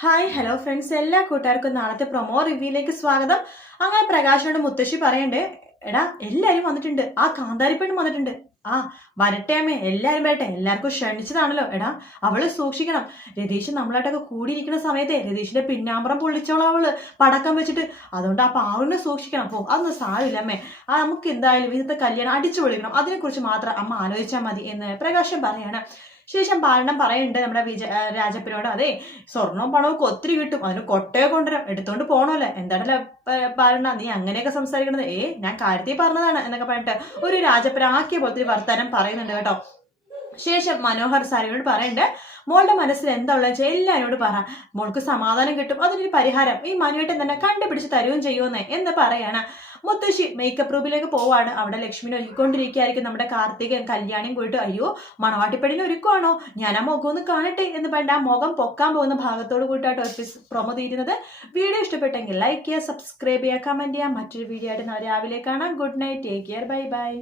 Hi hello friends, എല്ലാ കൂട്ടുകാർക്കും നാളത്തെ പ്രൊമോ റിവ്യൂയിലേക്ക് സ്വാഗതം. അങ്ങനെ പ്രകാശനോട് മുത്തശ്ശി പറയണ്ടേ, എടാ എല്ലാരും വന്നിട്ടുണ്ട്, ആ കാന്താരിപ്പെണ്ണും വന്നിട്ടുണ്ട്. ആ വരട്ടെ അമ്മേ, എല്ലാരും വരട്ടെ, എല്ലാവർക്കും ക്ഷണിച്ചതാണല്ലോ. എടാ അവള് സൂക്ഷിക്കണം. രതീഷ് നമ്മളായിട്ടൊക്കെ കൂടിയിരിക്കുന്ന സമയത്തെ രതീഷിന്റെ പിന്നാമ്പറം പൊള്ളിച്ചോളാം അവള് പടക്കം വെച്ചിട്ട്. അതുകൊണ്ട് ആ പാറുവിനെ സൂക്ഷിക്കണം. അപ്പൊ അതൊന്നും സാരമില്ല അമ്മേ, നമുക്ക് എന്തായാലും ഇന്നത്തെ കല്യാണം അടിച്ചു പൊളിക്കണം, അതിനെക്കുറിച്ച് മാത്രം അമ്മ ആലോചിച്ചാൽ മതി എന്ന് പ്രകാശൻ പറയാണ്. ശേഷം പാലനം പറയുന്നുണ്ട് നമ്മുടെ രാജപ്പനോട്, അതെ സ്വർണവും പണവും ഒക്കെ ഒത്തിരി കിട്ടും, അതിന് കൊട്ടയെ കൊണ്ടുവരാം, എടുത്തോണ്ട് പോണല്ലേ. എന്താണല്ലേ പാലന നീ അങ്ങനെയൊക്കെ സംസാരിക്കണത്? ഞാൻ കാര്യത്തിൽ പറഞ്ഞതാണ് എന്നൊക്കെ പറഞ്ഞിട്ട് ഒരു രാജപ്പനാക്കിയ പോലത്തെ വർത്താനം പറയുന്നുണ്ട് കേട്ടോ. ശേഷം മനോഹർ സാരിയോട് പറയുന്നുണ്ട്, മോളുടെ മനസ്സിൽ എന്താ ഉള്ളത് വെച്ചാൽ എല്ലാവരോട് പറ, മോൾക്ക് സമാധാനം കിട്ടും, അതിനൊരു പരിഹാരം ഈ മനുവേട്ടൻ തന്നെ കണ്ടുപിടിച്ച് തരുകയും ചെയ്യുമെന്നേ എന്ന് പറയാണ്. മുത്തശ്ശി മേക്കപ്പ് റൂമിലേക്ക് പോവാണ്. അവിടെ ലക്ഷ്മിനെ ഒരുക്കൊണ്ടിരിക്കുകയായിരിക്കും നമ്മുടെ കാർത്തികൻ കല്യാണിയും പോയിട്ട്, അയ്യോ മണവാട്ടിപ്പടിനെ ഒരുക്കുവാണോ, ഞാൻ ആ മുഖം ഒന്ന് കാണട്ടെ എന്ന് പറഞ്ഞിട്ട് ആ മുഖം പൊക്കാൻ പോകുന്ന ഭാഗത്തോട് കൂട്ടായിട്ട് പ്രൊമോ തീരുന്നത്. വീഡിയോ ഇഷ്ടപ്പെട്ടെങ്കിൽ ലൈക്ക് ചെയ്യുക, സബ്സ്ക്രൈബ് ചെയ്യുക, കമന്റ് ചെയ്യുക. മറ്റൊരു വീഡിയോ ആയിട്ട് രാവിലെ കാണാം. Good night, take care, bye bye.